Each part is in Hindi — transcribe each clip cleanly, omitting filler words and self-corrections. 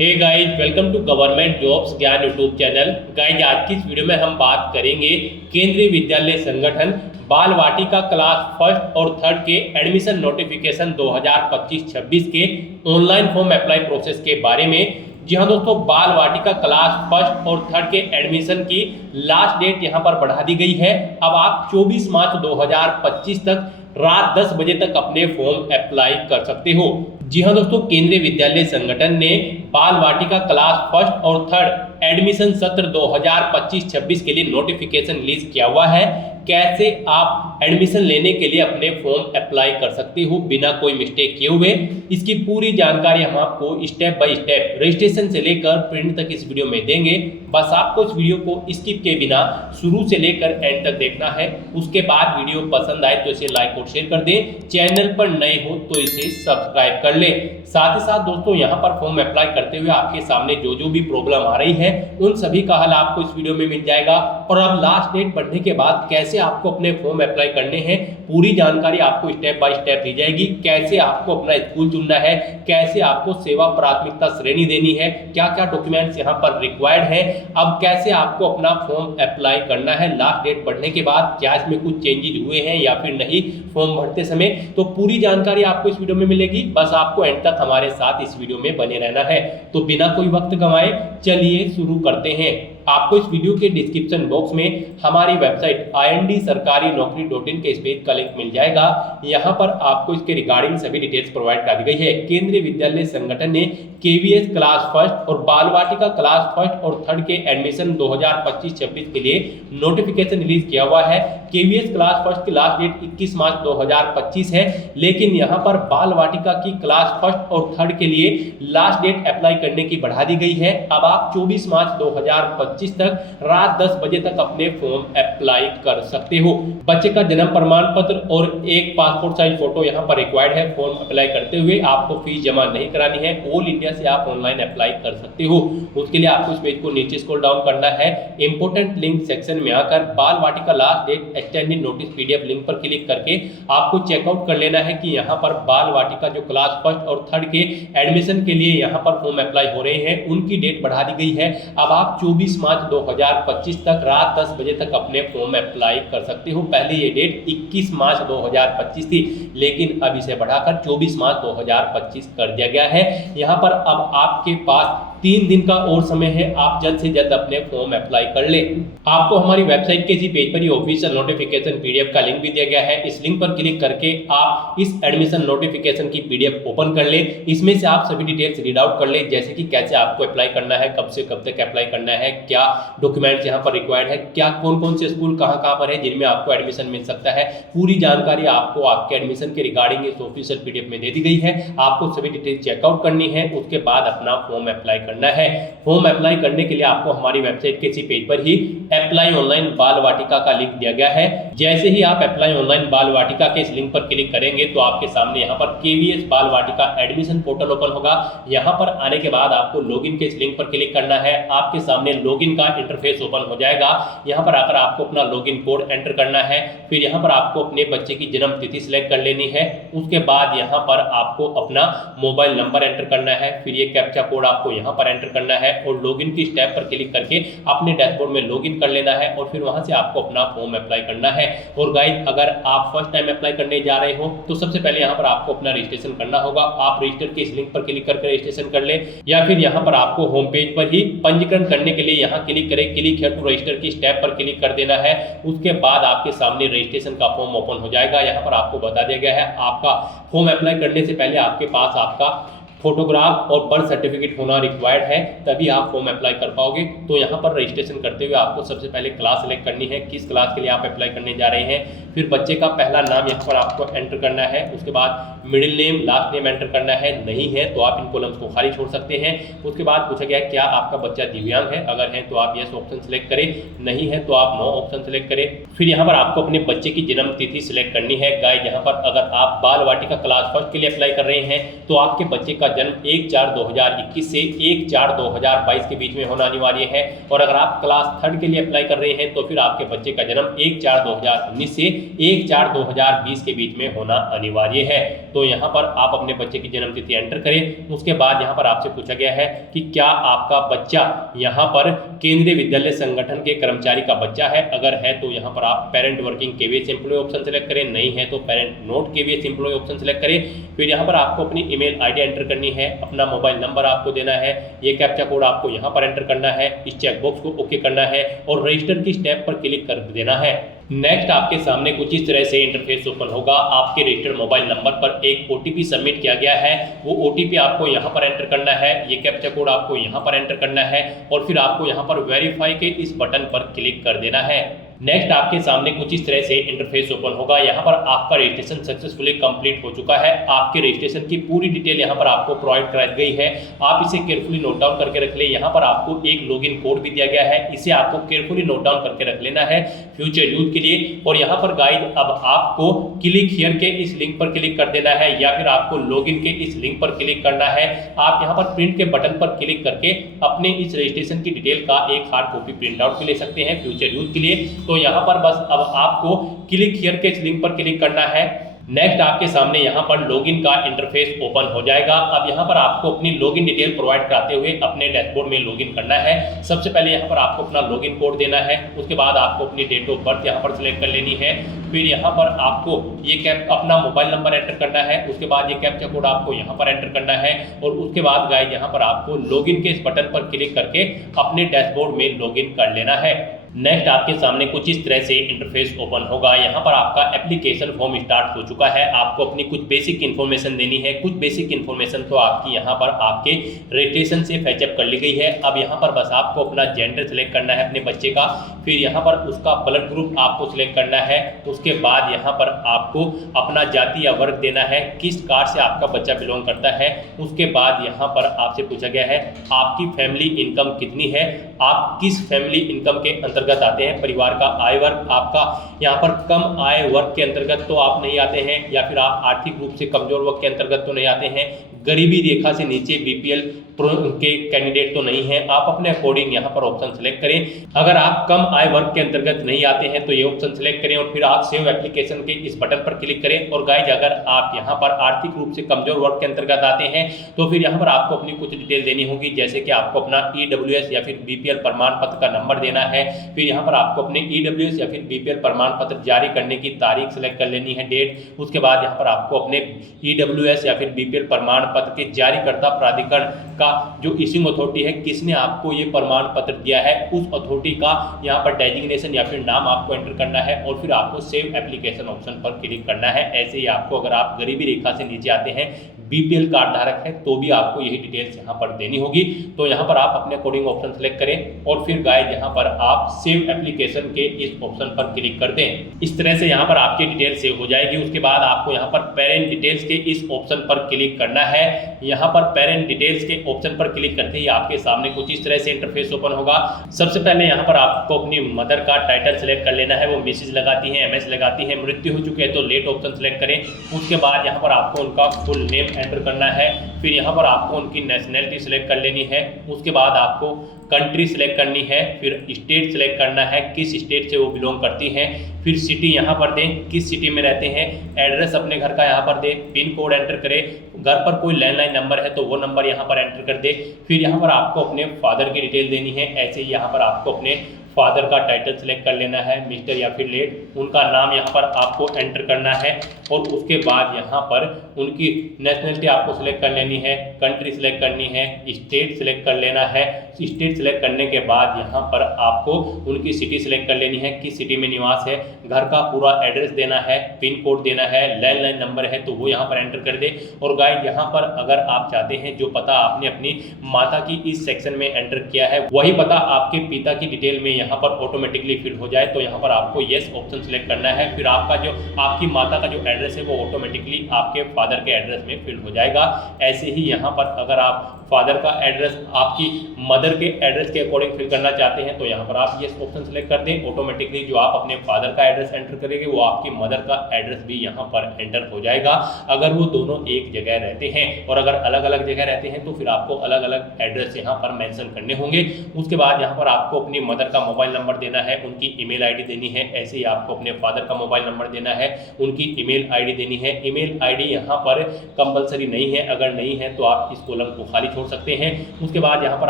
Hey guys, welcome to government jobs Gyan YouTube channel. Guys, आज की इस वीडियो में हम बात करेंगे केंद्रीय विद्यालय संगठन बाल वाटिका क्लास फर्स्ट और थर्ड के एडमिशन नोटिफिकेशन 2025-26 के ऑनलाइन फॉर्म अप्लाई प्रोसेस के बारे में। जी हाँ दोस्तों, बाल वाटिका क्लास फर्स्ट और थर्ड के एडमिशन की लास्ट डेट यहाँ पर बढ़ा दी गई है। अब आप 24 मार्च 2025 तक रात 10 बजे तक अपने फॉर्म अप्लाई कर सकते हो। जी हाँ दोस्तों, केंद्रीय विद्यालय संगठन ने बाल वाटिका क्लास फर्स्ट और थर्ड एडमिशन सत्र 2025-26 के लिए नोटिफिकेशन रिलीज किया हुआ है। कैसे आप एडमिशन लेने के लिए अपने फॉर्म अप्लाई कर सकते हो बिना कोई मिस्टेक किए हुए, इसकी पूरी जानकारी हम आपको स्टेप बाय स्टेप रजिस्ट्रेशन से लेकर प्रिंट तक इस वीडियो में देंगे। बस आपको इस वीडियो को स्किप किए बिना शुरू से लेकर एंड तक देखना है। उसके बाद वीडियो पसंद आए तो इसे लाइक और शेयर कर दें। चैनल पर नए हो तो इसे सब्सक्राइब कर ले। साथ ही साथ दोस्तों, यहाँ पर फॉर्म अप्लाई करते हुए आपके सामने जो भी प्रॉब्लम आ रही है उन सभी का हल आपको इस वीडियो में मिल जाएगा। और अब लास्ट डेट बढ़ने के बाद कैसे आपको अपने फॉर्म अप्लाई करने हैं, पूरी जानकारी आपको स्टेप बाय स्टेप दी जाएगी। कैसे आपको अपना स्कूल चुनना है, कैसे आपको सेवा प्राथमिकता श्रेणी देनी है, क्या क्या डॉक्यूमेंट्स यहाँ पर रिक्वायर्ड है, अब कैसे आपको अपना फॉर्म अप्लाई करना है लास्ट डेट बढ़ने के बाद, क्या इसमें कुछ चेंजेस हुए हैं या फिर नहीं फॉर्म भरते समय, तो पूरी जानकारी आपको इस वीडियो में मिलेगी। बस आपको एंड तक हमारे साथ इस वीडियो में बने रहना है। तो बिना कोई वक्त गंवाए चलिए शुरू करते हैं। आपको इस वीडियो के डिस्क्रिप्शन बॉक्स में हमारी वेबसाइट IND-sarkari-naukri.in के इस पेज का लिंक मिल जाएगा। यहाँ पर आपको इसके रिगार्डिंग सभी डिटेल्स प्रोवाइड कर दी गई है। केंद्रीय विद्यालय संगठन ने KVS क्लास फर्स्ट और बाल वाटिका क्लास फर्स्ट और थर्ड के एडमिशन 2025-26 के लिए नोटिफिकेशन रिलीज किया हुआ है। KVS क्लास फर्स्ट की लास्ट डेट 21 मार्च 2025 है, लेकिन यहाँ पर बाल वाटिका की क्लास फर्स्ट और थर्ड के लिए लास्ट डेट अप्लाई करने की बढ़ा दी गई है। अब आप 24 मार्च 2025 तक रात 10 बजे तक अपने फॉर्म अप्लाई कर सकते हो। बच्चे का जन्म प्रमाण पत्र और एक पासपोर्ट साइज फोटो यहाँ पर रिक्वायर्ड है। फॉर्म अप्लाई करते हुए आपको फीस जमा नहीं करानी है। ऑल इंडिया से आप ऑनलाइन अप्लाई कर सकते हो। उसके लिए आपको इस पेज को नीचे स्क्रॉल डाउन करना है। इंपोर्टेंट लिंक सेक्शन में आकर Bal Vatika last date extended notice PDF link पर क्लिक करके आपको चेकआउट कर लेना है कि यहाँ पर बाल वाटिका जो क्लास फर्स्ट और थर्ड के एडमिशन के लिए यहाँ पर फॉर्म अप्लाई हो रहे हैं उनकी डेट बढ़ा दी गई है। अब आप 24 मार्च 2025 तक रात 10 बजे तक अपने फॉर्म अप्लाई कर सकते हो। पहले ये डेट 21 मार्च 2025 थी, लेकिन अब इसे बढ़ाकर 24 मार्च 2025 कर दिया गया है। यहाँ पर अब आपके पास 3 दिन का और समय है। आप जल्द से जल्द अपने फॉर्म अप्लाई कर ले। आपको हमारी वेबसाइट के इसी पेज पर ही ऑफिशियल नोटिफिकेशन PDF का लिंक भी दिया गया है। इस लिंक पर क्लिक करके आप इस एडमिशन नोटिफिकेशन की PDF ओपन कर ले। इसमें से आप सभी डिटेल्स रीड आउट कर ले, जैसे कि कैसे आपको अप्लाई करना है, कब से कब तक अप्लाई करना है, क्या डॉक्यूमेंट्स यहाँ पर रिक्वायर्ड है, क्या कौन कौन से स्कूल कहाँ पर है जिनमें आपको एडमिशन मिल सकता है। पूरी जानकारी आपको आपके एडमिशन के रिगार्डिंग इस ऑफिशियल PDF में दे दी गई है। आपको सभी डिटेल्स चेकआउट करनी है, उसके बाद अपना फॉर्म अप्लाई करना है। फॉर्म अप्लाई करने के लिए आपको हमारी वेबसाइट के इसी पेज पर ही अप्लाई ऑनलाइन बाल वाटिका का लिंक दिया गया है। जैसे ही आप अप्लाई ऑनलाइन बाल वाटिका के इस लिंक पर क्लिक करेंगे तो आपके सामने यहाँ पर KVS बाल वाटिका एडमिशन पोर्टल ओपन होगा। यहाँ पर आने के बाद आपको लॉगिन के इस लिंक पर क्लिक करना है। आपके सामने लॉगिन का इंटरफेस ओपन हो जाएगा। यहाँ पर आकर आपको अपना लॉगिन कोड एंटर करना है। फिर यहाँ पर आपको अपने बच्चे की जन्म तिथि सिलेक्ट कर लेनी है। उसके बाद यहाँ पर आपको अपना मोबाइल नंबर एंटर करना है। फिर ये कैप्चा कोड आपको यहाँ पर एंटर करना है और लॉगिन की स्टेप पर क्लिक करके अपने डैशबोर्ड में लॉगिन कर लेना है और फिर वहां से आपको अपना फॉर्म अप्लाई करना है। और गाइस, अगर आप फर्स्ट टाइम अप्लाई करने जा रहे हो तो सबसे पहले यहाँ पर आपको अपना रजिस्ट्रेशन करना होगा। आप रजिस्टर के इस लिंक पर क्लिक करके रजिस्ट्रेशन कर ले, या फिर यहाँ पर आपको होम पेज पर ही पंजीकरण करने के लिए यहाँ क्लिक करें। क्लिक हियर टू रजिस्टर की स्टेप पर क्लिक कर देना है। उसके बाद आपके सामने रजिस्ट्रेशन का फॉर्म ओपन हो जाएगा। यहाँ पर आपको बता दिया गया है आपका फॉर्म अप्लाई करने से पहले आपके पास आपका फोटोग्राफ और बर्थ सर्टिफिकेट होना रिक्वायर्ड है, तभी आप फॉर्म अप्लाई कर पाओगे। तो यहाँ पर रजिस्ट्रेशन करते हुए आपको सबसे पहले क्लास सेलेक्ट करनी है, किस क्लास के लिए आप अप्लाई करने जा रहे हैं। फिर बच्चे का पहला नाम यहाँ पर आपको एंटर करना है। उसके बाद middle name, last name enter करना है। नहीं है तो आप इन कॉलम्स को खाली छोड़ सकते हैं। उसके बाद पूछा गया क्या आपका बच्चा दिव्यांग है, अगर है तो आप यस ऑप्शन सेलेक्ट करें, नहीं है तो आप नो ऑप्शन सेलेक्ट करें। फिर यहाँ पर आपको अपने बच्चे की जन्म तिथि सिलेक्ट करनी है। गाइस, यहाँ पर अगर आप बाल वाटिका क्लास फर्स्ट के लिए अप्लाई कर रहे हैं तो आपके बच्चे का जन्म 1/4/2021 से 1/4/2022 के बीच में होना अनिवार्य है। और अगर आप क्लास थर्ड के लिए अप्लाई कर रहे हैं तो फिर आपके बच्चे का जन्म 1/4/2019 से 1/4/2020 के बीच में होना अनिवार्य है। तो यहाँ पर आप अपने बच्चे की जन्म तिथि एंटर करें। उसके बाद यहाँ पर आपसे पूछा गया है कि क्या आपका बच्चा यहाँ पर केंद्रीय विद्यालय संगठन के कर्मचारी का बच्चा है। अगर है तो यहाँ पर आप parent working KVS employ option select करें, नहीं है तो parent not KVS employ option select करें। फिर यहाँ पर आपको अपनी ईमेल आईडी एंटर करनी है, अपना मोबाइल नंबर आपको देना है, ये कैप्चा कोड आपको यहाँ पर एंटर करना है, इस चेकबॉक्स को ओके करना है और रजिस्टर की स्टेप पर क्लिक कर देना है। नेक्स्ट आपके सामने कुछ इस तरह से इंटरफेस ओपन होगा। आपके रजिस्टर्ड मोबाइल नंबर पर एक ओटीपी सबमिट किया गया है, वो ओटीपी आपको यहाँ पर एंटर करना है, ये कैप्चा कोड आपको यहाँ पर एंटर करना है और फिर आपको यहाँ पर वेरीफाई के इस बटन पर क्लिक कर देना है। नेक्स्ट आपके सामने कुछ इस तरह से इंटरफेस ओपन होगा। यहाँ पर आपका रजिस्ट्रेशन सक्सेसफुली कंप्लीट हो चुका है। आपके रजिस्ट्रेशन की पूरी डिटेल यहाँ पर आपको प्रोवाइड कराई गई है, आप इसे केयरफुली नोट डाउन करके रख ले। यहाँ पर आपको एक लॉगिन कोड भी दिया गया है, इसे आपको केयरफुली नोट डाउन करके रख लेना है फ्यूचर यूज के लिए। और यहाँ पर गाइड अब आपको क्लिक हियर के इस लिंक पर क्लिक कर देना है या फिर आपको लॉगिन के इस लिंक पर क्लिक करना है। आप यहाँ पर प्रिंट के बटन पर क्लिक करके अपने इस रजिस्ट्रेशन की डिटेल का एक हार्ड कॉपी प्रिंट आउट भी ले सकते हैं फ्यूचर यूज के लिए। तो यहाँ पर बस अब आपको क्लिक हियर के इस लिंक पर क्लिक करना है। नेक्स्ट आपके सामने यहाँ पर लॉगिन का इंटरफेस ओपन हो जाएगा। अब यहाँ पर आपको अपनी लॉगिन डिटेल प्रोवाइड कराते हुए अपने डैशबोर्ड में लॉगिन करना है। सबसे पहले यहाँ पर आपको अपना लॉगिन कोड देना है, उसके बाद आपको अपनी डेट ऑफ बर्थ यहाँ पर सिलेक्ट कर लेनी है। फिर यहाँ पर आपको ये अपना मोबाइल नंबर एंटर करना है, उसके बाद ये कैप्चा कोड आपको यहाँ पर एंटर करना है और उसके बाद गाइस यहाँ पर आपको लॉगिन के इस बटन पर क्लिक करके अपने डैशबोर्ड में लॉगिन कर लेना है। नेक्स्ट आपके सामने कुछ इस तरह से इंटरफेस ओपन होगा। यहाँ पर आपका एप्लीकेशन फॉर्म स्टार्ट हो चुका है। आपको अपनी कुछ बेसिक इन्फॉर्मेशन देनी है। कुछ बेसिक इन्फॉर्मेशन तो आपकी यहाँ पर आपके रजिस्ट्रेशन से फैचअप कर ली गई है। अब यहाँ पर बस आपको अपना जेंडर सिलेक्ट करना है अपने बच्चे का, फिर यहाँ पर उसका ब्लड ग्रुप आपको सिलेक्ट करना है। उसके बाद यहाँ पर आपको अपना जाति या वर्ग देना है, किस कास्ट से आपका बच्चा बिलोंग करता है। उसके बाद यहाँ पर आपसे पूछा गया है आपकी फैमिली इनकम कितनी है, आप किस फैमिली इनकम के अंतर्गत आते हैं। परिवार का आय वर्ग आपका यहाँ पर कम आय वर्ग के अंतर्गत तो आप नहीं आते हैं, या फिर आप आर्थिक रूप से कमजोर वर्ग के अंतर्गत तो नहीं आते हैं, गरीबी रेखा से नीचे बीपीएल के कैंडिडेट तो नहीं है। आप अपने अकॉर्डिंग यहाँ पर ऑप्शन सेलेक्ट करें। अगर आप कम आय वर्ग के अंतर्गत नहीं आते हैं तो ये ऑप्शन सेलेक्ट करें और फिर आप सेव एप्लीकेशन के इस बटन पर क्लिक करें। और गाइज अगर आप यहाँ पर आर्थिक रूप से कमजोर वर्ग के अंतर्गत आते हैं तो फिर यहाँ पर आपको अपनी कुछ डिटेल देनी होगी, जैसे कि आपको अपना ईडब्ल्यूएस या फिर बीपीएल प्रमाण पत्र का नंबर देना है। फिर यहाँ पर आपको अपने ईडब्ल्यूएस या फिर बीपीएल प्रमाण पत्र जारी करने की तारीख सेलेक्ट कर लेनी है, डेट। उसके बाद यहाँ पर आपको अपने ईडब्ल्यूएस या फिर बीपीएल प्रमाण पत्र के जारीकर्ता प्राधिकरण का जो इशूइंग अथॉरिटी है, किसने आपको ये प्रमाण पत्र दिया है, उस अथॉरिटी का यहाँ पर डेजिग्नेशन या फिर नाम आपको एंटर करना है और फिर आपको सेव एप्लीकेशन ऑप्शन पर क्लिक करना है। ऐसे ही आपको अगर आप गरीबी रेखा से नीचे आते हैं, बीपीएल कार्ड धारक है, तो भी आपको यही डिटेल्स यहाँ पर देनी होगी। तो यहाँ पर आप अपने अकॉर्डिंग ऑप्शन सेलेक्ट करें और फिर गाइस यहाँ पर आप सेव एप्लीकेशन के इस ऑप्शन पर क्लिक कर दें। इस तरह से यहाँ पर आपकी डिटेल सेव हो जाएगी। उसके बाद आपको यहाँ पर पेरेंट डिटेल्स के इस ऑप्शन पर क्लिक करना है। यहाँ पर पेरेंट डिटेल्स के ऑप्शन पर क्लिक करते ही आपके सामने कुछ इस तरह से इंटरफेस ओपन होगा। सबसे पहले यहाँ पर आपको अपनी मदर का टाइटल सेलेक्ट कर लेना है, वो मिसेज लगाती है, एमएस लगाती है, मृत्यु हो चुकी है तो लेट ऑप्शन सेलेक्ट करें। उसके बाद यहाँ पर आपको उनका फुल नेम एंटर करना है। फिर यहाँ पर आपको उनकी नेशनैलिटी सेलेक्ट कर लेनी है। उसके बाद आपको कंट्री सेलेक्ट करनी है, फिर स्टेट सेलेक्ट करना है, किस स्टेट से वो बिलोंग करती हैं। फिर सिटी यहाँ पर दें, किस सिटी में रहते हैं। एड्रेस अपने घर का यहाँ पर दें, पिन कोड एंटर करें। घर पर कोई लैंडलाइन नंबर है तो वो नंबर यहाँ पर एंटर कर दे। फिर यहाँ पर आपको अपने फादर की डिटेल देनी है। ऐसे ही यहाँ पर आपको अपने फादर का टाइटल सेलेक्ट कर लेना है, मिस्टर या फिर लेट। उनका नाम यहाँ पर आपको एंटर करना है और उसके बाद यहाँ पर उनकी नेशनलिटी आपको सिलेक्ट कर लेनी है, कंट्री सेलेक्ट करनी है, स्टेट सेलेक्ट कर लेना है। स्टेट सेलेक्ट करने के बाद यहाँ पर आपको उनकी सिटी सेलेक्ट कर लेनी है, किस सिटी में निवास है। घर का पूरा एड्रेस देना है, पिन कोड देना है, लैंडलाइन नंबर है तो वो यहाँ पर एंटर कर दे। और गाइस यहाँ पर अगर आप चाहते हैं जो पता आपने अपनी माता की इस सेक्शन में एंटर किया है वही पता आपके पिता की डिटेल में यहाँ पर ऑटोमेटिकली फिल हो जाए तो यहाँ पर आपको येस ऑप्शन सेलेक्ट करना है। फिर आपका जो आपकी माता का जो एड्रेस है वो ऑटोमेटिकली आपके फादर के एड्रेस में फिल हो जाएगा। ऐसे ही यहाँ पर अगर आप फादर का एड्रेस आपकी मदर के एड्रेस के अकॉर्डिंग फिल करना चाहते हैं तो यहाँ पर आप येस ऑप्शन सेलेक्ट कर दें। ऑटोमेटिकली जो आप अपने फादर का एड्रेस एंटर करेंगे वो आपकी मदर का एड्रेस भी यहाँ पर एंटर हो जाएगा, अगर वो दोनों एक जगह रहते हैं। और अगर अलग अलग जगह रहते हैं तो फिर आपको अलग अलग एड्रेस यहाँ पर मेंशन करने होंगे। उसके बाद यहाँ पर आपको अपनी मदर का मोबाइल नंबर देना है, उनकी ईमेल आईडी देनी है। ऐसे ही आपको अपने फादर का मोबाइल नंबर देना है, उनकी ईमेल आईडी देनी है। ईमेल आईडी यहाँ पर कंपलसरी नहीं है, अगर नहीं है तो आप इस कॉलम को खाली छोड़ सकते हैं। उसके बाद यहाँ पर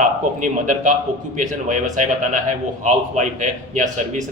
आपको अपनी मदर का ऑक्यूपेशन व्यवसाय बताना है, वो हाउस वाइफ है या सर्विस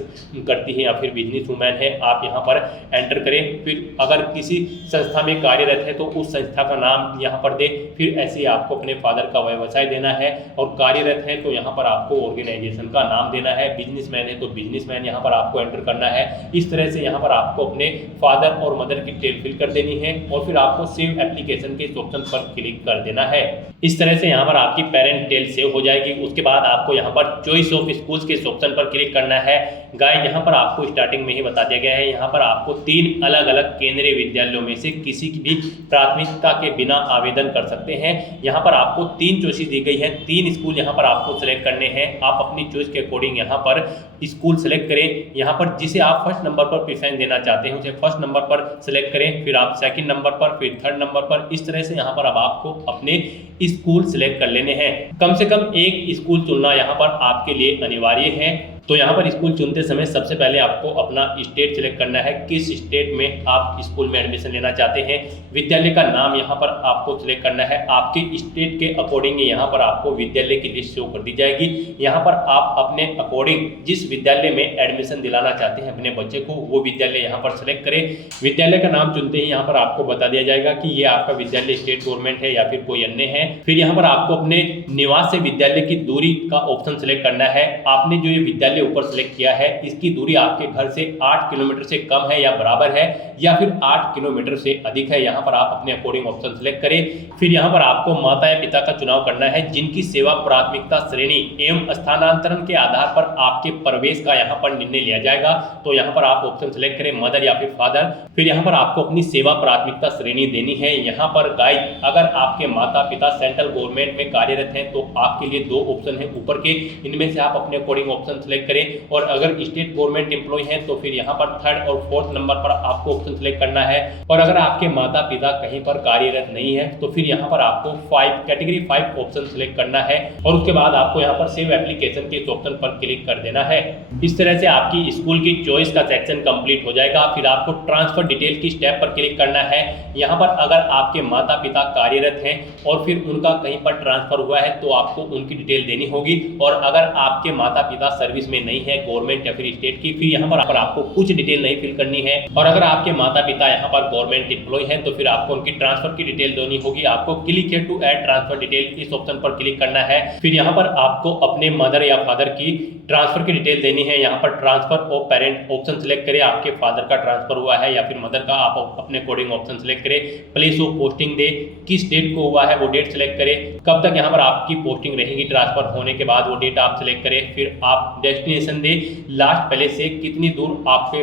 करती है या फिर बिजनेस वूमेन है, आप यहाँ पर एंटर करें। फिर अगर किसी संस्था में कार्यरत है तो उस संस्था का नाम यहाँ पर दे। फिर ऐसे ही आपको अपने फादर का व्यवसाय देना है, और कार्यरत है तो यहाँ पर आपको ऑर्गेनाइजेशन का नाम देना है। बिजनेसमैन है तो बिजनेसमैन यहाँ पर आपको एंटर करना है। इस तरह से यहाँ पर आपको अपने फादर और मदर की डिटेल फिल कर देनी है, और फिर आपको सेव एप्लीकेशन के ऑप्शन पर क्लिक कर देना है। इस तरह से यहाँ पर आपकी पेरेंट डिटेल सेव हो जाएगी। उसके बाद आपको यहाँ पर चॉइस ऑफ स्कूल्स के ऑप्शन पर क्लिक करना है। गाइस यहाँ पर आपको स्टार्टिंग में ही बता दिया गया है, यहाँ पर आपको 3 अलग अलग केंद्रीय विद्यालयों में से किसी की भी प्राथमिकता के बिना आवेदन कर सकते हैं। यहाँ पर आपको 3 चॉइसेस दी गई है, 3 स्कूल यहाँ पर आपको सेलेक्ट करने हैं। आप अपनी चॉइस के अकॉर्डिंग यहाँ पर स्कूल सेलेक्ट करें। यहाँ पर जिसे आप फर्स्ट नंबर पर प्रेफरेंस देना चाहते हैं उसे फर्स्ट नंबर पर सेलेक्ट करें, फिर आप सेकंड नंबर पर, फिर थर्ड नंबर पर। इस तरह से यहाँ पर अब आपको अपने स्कूल सेलेक्ट कर लेने हैं। कम से कम एक स्कूल चुनना यहाँ पर आपके लिए अनिवार्य है। तो यहाँ पर स्कूल चुनते समय सबसे पहले आपको अपना स्टेट सिलेक्ट करना है, किस स्टेट में आप स्कूल में एडमिशन लेना चाहते हैं। विद्यालय का नाम यहाँ पर आपको सिलेक्ट करना है, आपके स्टेट के अकॉर्डिंग यहाँ पर आपको विद्यालय की लिस्ट शो कर दी जाएगी। यहाँ पर आप अपने अकॉर्डिंग जिस विद्यालय में एडमिशन दिलाना चाहते हैं अपने बच्चे को, वो विद्यालय यहाँ पर सिलेक्ट करें। विद्यालय का नाम चुनते ही यहाँ पर आपको बता दिया जाएगा कि ये आपका विद्यालय स्टेट गवर्नमेंट है या फिर कोई अन्य है। फिर यहाँ पर आपको अपने निवास से विद्यालय की दूरी का ऑप्शन सिलेक्ट करना है। आपने जो ये विद्यालय ऊपर सिलेक्ट किया है, इसकी दूरी आपके घर से 8 किलोमीटर से कम है या बराबर है, या फिर 8 किलोमीटर से अधिक है। यहाँ पर आप अपने अकॉर्डिंग ऑप्शन सिलेक्ट करें। फिर यहाँ पर आपको माता या पिता का चुनाव करना है, जिनकी सेवा प्राथमिकता श्रेणी एवं स्थानांतरण के आधार पर आपके प्रवेश का यहाँ पर निर्णय लिया जाएगा। तो यहाँ पर आप ऑप्शन सिलेक्ट करें, मदर या फिर फादर। फिर यहाँ पर आपको अपनी सेवा प्राथमिकता श्रेणी देनी है। यहाँ पर गाइस अगर आपके माता पिता सेंट्रल गवर्नमेंट में कार्यरत हैं तो आपके लिए 2 ऑप्शन है ऊपर के, इनमें से आप अपने अकॉर्डिंग ऑप्शन सिलेक्ट करें। और अगर स्टेट गवर्नमेंट एम्प्लॉय है तो फिर यहाँ पर 3rd और 4th नंबर पर आपको ऑप्शन सिलेक्ट करना है। और अगर आपके माता पिता कहीं पर कार्यरत नहीं है तो फिर यहाँ पर आपको कैटेगरी 5 ऑप्शन सिलेक्ट करना है, और उसके बाद आपको यहाँ पर सेव एप्लीकेशन के ऑप्शन पर क्लिक कर देना है। इस तरह से आपकी स्कूल की चॉइस का सेक्शन कंप्लीट हो जाएगा। फिर आपको ट्रांसफर डिटेल की स्टेप पर क्लिक करना है। यहाँ पर अगर आपके माता पिता कार्यरत हैं और फिर उनका कहीं पर ट्रांसफर हुआ है तो आपको उनकी डिटेल देनी होगी। और अगर आपके माता पिता सर्विस में नहीं है गवर्नमेंट या फिर स्टेट की, फिर यहाँ पर आपको कुछ डिटेल नहीं फिल करनी है। और अगर आपके माता पिता यहाँ पर गवर्नमेंट एम्प्लॉय हैं तो फिर आपको उनकी ट्रांसफर की डिटेल देनी होगी। आपको click here to add transfer detail इस ऑप्शन पर क्लिक करना है। फिर यहाँ पर आपको अपने मदर या फादर की ट्रांसफर की डिटेल देनी है। यहाँ पर transfer of parent option select करें, आपके फादर का ट्रांसफर हुआ है या फिर मदर का, आप अपने अकॉर्डिंग ऑप्शन सिलेक्ट करें। प्लेस ऑफ पोस्टिंग दे, किस डेट को हुआ है वो डेट सिलेक्ट करें, कब तक यहाँ पर आपकी पोस्टिंग रहेगी ट्रांसफर होने के बाद वो डेट आप सिलेक्ट करें। फिर आप डेस्टिनेशन दे, लास्ट प्लेस से कितनी दूर आपके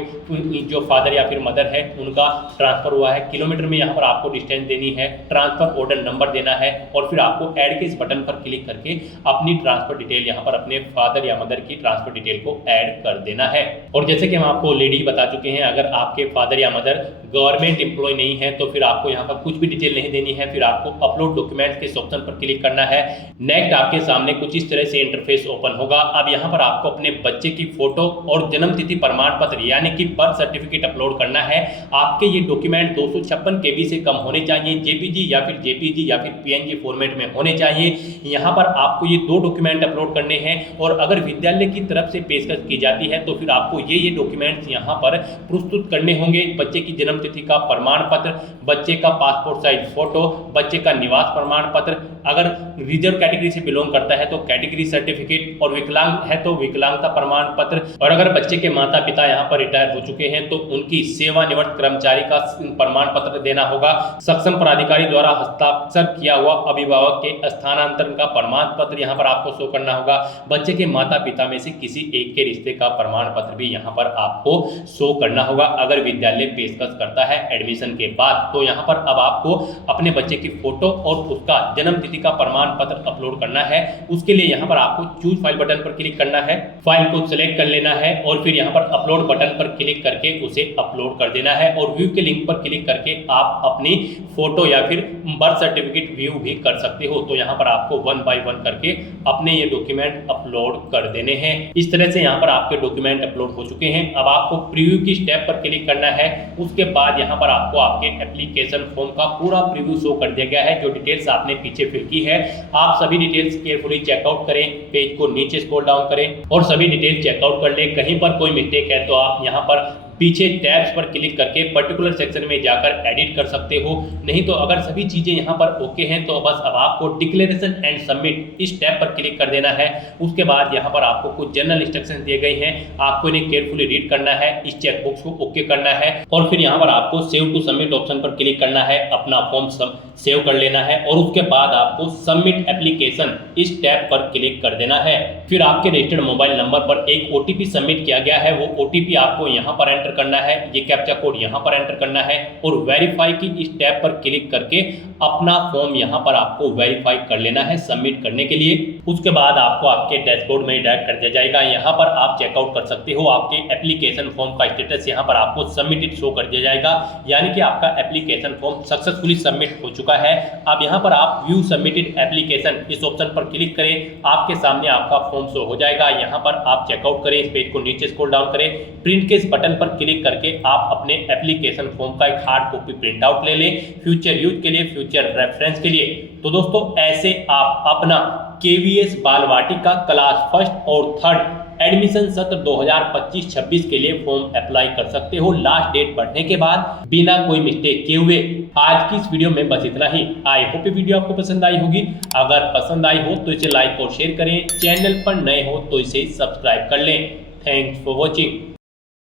जो फादर या फिर मदर है उनका ट्रांसफर हुआ है, किलोमीटर में यहाँ पर आपको डिस्टेंस देनी है। ट्रांसफर ऑर्डर नंबर देना है, और फिर आपको ऐड के इस बटन पर क्लिक करके अपनी ट्रांसफर डिटेल यहाँ पर अपने फादर या मदर की ट्रांसफर डिटेल को ऐड कर देना है। और जैसे कि हम आपको ऑलरेडी बता चुके हैं, अगर आपके फादर या मदर गवर्नमेंट एम्प्लॉय नहीं है तो फिर आपको यहाँ पर कुछ भी डिटेल नहीं देनी है। फिर आपको अपलोड डॉक्यूमेंट्स के ऑप्शन पर क्लिक करना है। नेक्स्ट आपके सामने कुछ इस तरह से इंटरफेस ओपन होगा। अब यहाँ पर आपको अपने बच्चे की फोटो और जन्म तिथि प्रमाण पत्र यानी कि बर्थ सर्टिफिकेट अपलोड करना है। आपके ये डॉक्यूमेंट 256 KB से कम होने चाहिए, JPG या फिर JPG या फिर PNG फॉर्मेट में होने चाहिए। यहाँ पर आपको ये 2 डॉक्यूमेंट अपलोड करने हैं, और अगर विद्यालय की तरफ से पेशकश की जाती है तो फिर आपको ये डॉक्यूमेंट्स यहाँ पर प्रस्तुत करने होंगे। बच्चे की जन्म तिथि का प्रमाण पत्र, बच्चे का पासपोर्ट साइज फोटो, बच्चे का निवास प्रमाण पत्र, अगर रिजर्व कैटेगरी से बिलोंग करता है तो कैटेगरी सर्टिफिकेट, और विकलांग है तो विकलांगता प्रमाण पत्र। और अगर बच्चे के माता पिता यहाँ पर रिटायर हो चुके हैं तो उनकी सेवानिवृत्त कर्मचारी का प्रमाण पत्र देना होगा। सक्षम प्राधिकारी द्वारा हस्ताक्षर किया हुआ अभिभावक के स्थानांतरण का प्रमाण पत्र यहाँ पर आपको शो करना होगा। बच्चे के माता पिता में से किसी एक के रिश्ते का प्रमाण पत्र भी यहाँ पर आपको शो करना होगा अगर विद्यालय पेशकश करता है एडमिशन के बाद। तो यहाँ पर अब आपको अपने बच्चे की फोटो और उसका जन्म तिथि का प्रमाण पत्र अपलोड करना है। उसके लिए यहाँ पर आपको चूज फाइल बटन पर क्लिक करना है, फाइल को सिलेक्ट कर लेना है और फिर यहाँ पर अपलोड बटन पर क्लिक करके उसे अपलोड कर देना है और व्यू के लिंक पर क्लिक करके आप अपनी फोटो या फिर बर्थ सर्टिफिकेट व्यू भी कर सकते हो। तो यहाँ पर आपको 1 बाय 1 करके अपने ये डॉक्यूमेंट अपलोड कर देने हैं। इस तरह से यहाँ पर आपके डॉक्यूमेंट अपलोड हो चुके हैं। अब आपको प्रीव्यू की स्टेप पर क्लिक करना है। उसके बाद यहाँ पर आपको आपके एप्लीकेशन फॉर्म का पूरा प्रीव्यू शो कर दिया गया है। जो डिटेल्स आपने पीछे फिल की है, आप सभी डिटेल्स केयरफुली चेकआउट करें, पेज को नीचे स्क्रॉल डाउन करें और सभी डिटेल्स चेकआउट कर लें। कहीं पर कोई मिस्टेक है तो आप यहाँ पर पीछे टैब्स पर क्लिक करके पर्टिकुलर सेक्शन में जाकर एडिट कर सकते हो। नहीं तो अगर सभी चीज़ें यहाँ पर ओके हैं तो बस अब आपको डिक्लेरेशन एंड सबमिट इस टैब पर क्लिक कर देना है। उसके बाद यहाँ पर आपको कुछ जनरल इंस्ट्रक्शंस दिए गए हैं, आपको इन्हें केयरफुली रीड करना है, इस चेकबॉक्स को ओके करना है और फिर यहाँ पर आपको सेव टू सबमिट ऑप्शन पर क्लिक करना है, अपना फॉर्म सेव कर लेना है और उसके बाद आपको सबमिट एप्लीकेशन इस टैब पर क्लिक कर देना है। फिर आपके रजिस्टर्ड मोबाइल नंबर पर एक OTP सबमिट किया गया है, वो OTP आपको यहाँ पर एंटर करना है, ये कैप्चा कोड यहाँ पर एंटर करना है और वेरीफाई की इस टैब पर क्लिक करके अपना फॉर्म यहाँ पर आपको वेरीफाई कर लेना है सबमिट करने के लिए। उसके बाद आपको आपके डैशबोर्ड में डायरेक्ट कर दिया जाएगा। यहाँ पर आप चेकआउट कर सकते हो, आपके एप्लीकेशन फॉर्म का स्टेटस यहाँ पर आपको सबमिटेड शो कर दिया जाएगा, यानी कि आपका एप्लीकेशन फॉर्म सक्सेसफुली सबमिट हो चुका है। अब यहाँ पर आप व्यू सबमिटेड एप्लीकेशन इस ऑप्शन पर क्लिक करें, आपके सामने आपका फॉर्म शो हो जाएगा। यहाँ पर आप चेकआउट करें, इस पेज को नीचे स्क्रॉल डाउन करें, प्रिंट के इस बटन पर क्लिक करके आप अपने एप्लीकेशन फॉर्म का एक हार्ड कॉपी प्रिंट आउट ले लें, फ्यूचर यूज के लिए, फ्यूचर रेफरेंस के लिए। तो दोस्तों ऐसे आप अपना KVS बालवाटिका क्लास 1 और 3 एडमिशन सत्र 2025-26 के लिए फॉर्म अप्लाई कर सकते हो लास्ट डेट बढ़ने के बाद, बिना कोई मिस्टेक किए हुए। आज की इस वीडियो में बस इतना ही। आई होप ये वीडियो आपको पसंद आई होगी। अगर पसंद आई हो तो इसे लाइक और शेयर करें, चैनल पर नए हो तो इसे सब्सक्राइब कर लें। Thanks for watching.